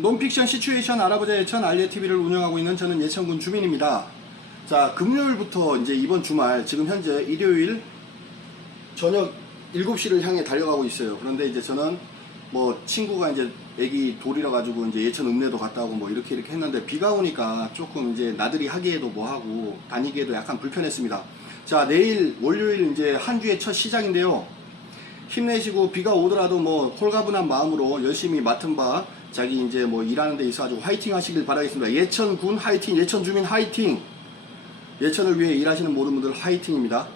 논픽션 시츄에이션 알아보자 예천 알리TV를 운영하고 있는 저는 예천군 주민입니다. 자, 금요일부터 이제 이번 주말, 지금 현재 일요일 저녁 7시를 향해 달려가고 있어요. 그런데 이제 저는 뭐 친구가 이제 애기 돌이라 가지고 이제 예천 읍내도 갔다 오고 뭐 이렇게 이렇게 했는데 비가 오니까 조금 이제 나들이 하기에도 뭐 하고 다니기에도 약간 불편했습니다. 자, 내일 월요일 이제 한 주의 첫 시작인데요. 힘내시고 비가 오더라도 뭐 홀가분한 마음으로 열심히 맡은 바 자기 이제 뭐 일하는 데 있어 가지고 화이팅 하시길 바라겠습니다. 예천군 화이팅, 예천 주민 화이팅! 예천을 위해 일하시는 모든 분들 화이팅입니다.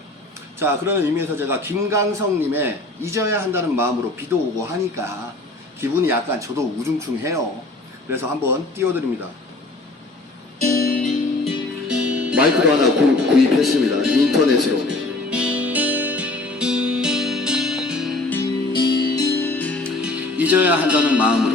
자, 그런 의미에서 제가 김강성 님의 잊어야 한다는 마음으로 비도 오고 하니까 기분이 약간 저도 우중충해요. 그래서 한번 띄워드립니다. 마이크도 하나 구, 구입했습니다. 인터넷으로. 잊어야 한다는 마음으로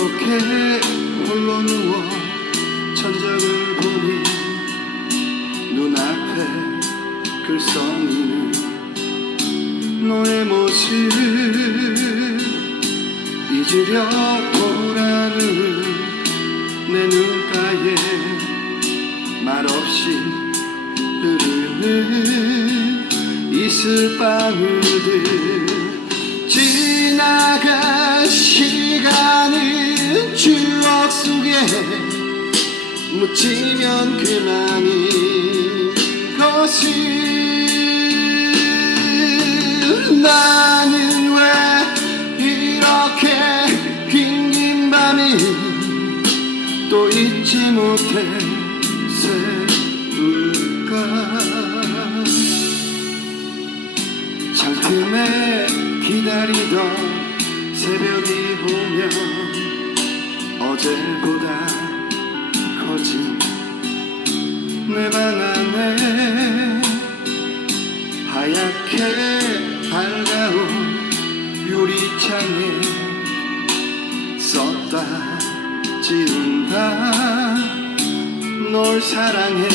이렇게 홀로 누워 천장을 보니 눈앞에 글썽이는 너의 모습 잊으려 보라는 내 눈가에 말없이 흐르는 이슬방울들 지나간 추억 속에 묻히면 그만인 것을 나는 왜 이렇게 긴 밤이 또 잊지 못해 하얗게 밝아온 유리창에 썼다 지운다. 널 사랑해.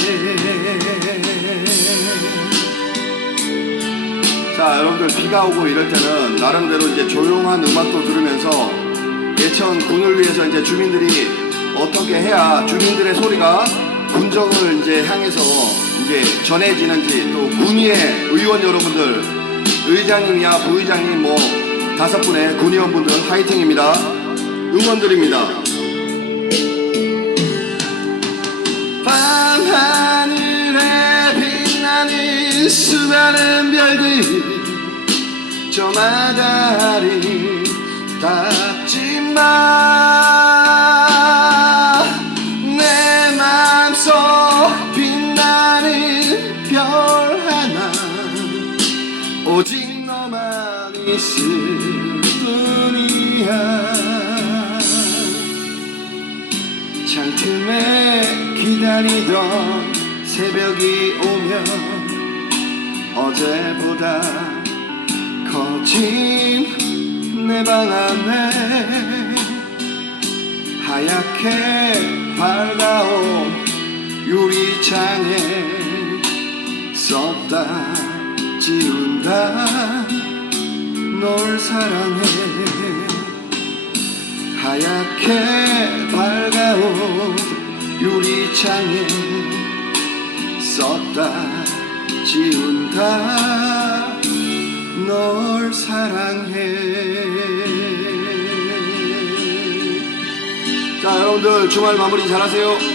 자 여러분들 비가 오고 이럴 때는 나름대로 이제 조용한 음악도 들으면서 예천 군을 위해서 이제 주민들이 어떻게 해야 주민들의 소리가 군정을 이제 향해서 이제 전해지는지 또 군위의 의원 여러분들 의장님이야 부의장님 뭐 다섯 분의 군의원분들 화이팅입니다. 응원드립니다. 밤하늘에 빛나는 수많은 별들 저마다를 닿지만 있을 뿐이야. 창틈에 기다리던 새벽이 오면 어제보다 커진 내 방 안에 하얗게 밝아온 유리창에 썼다 널 사랑해. 하얗게 밝아온 유리창에 썼다 지운다 널 사랑해. 자 여러분들 주말 마무리 잘하세요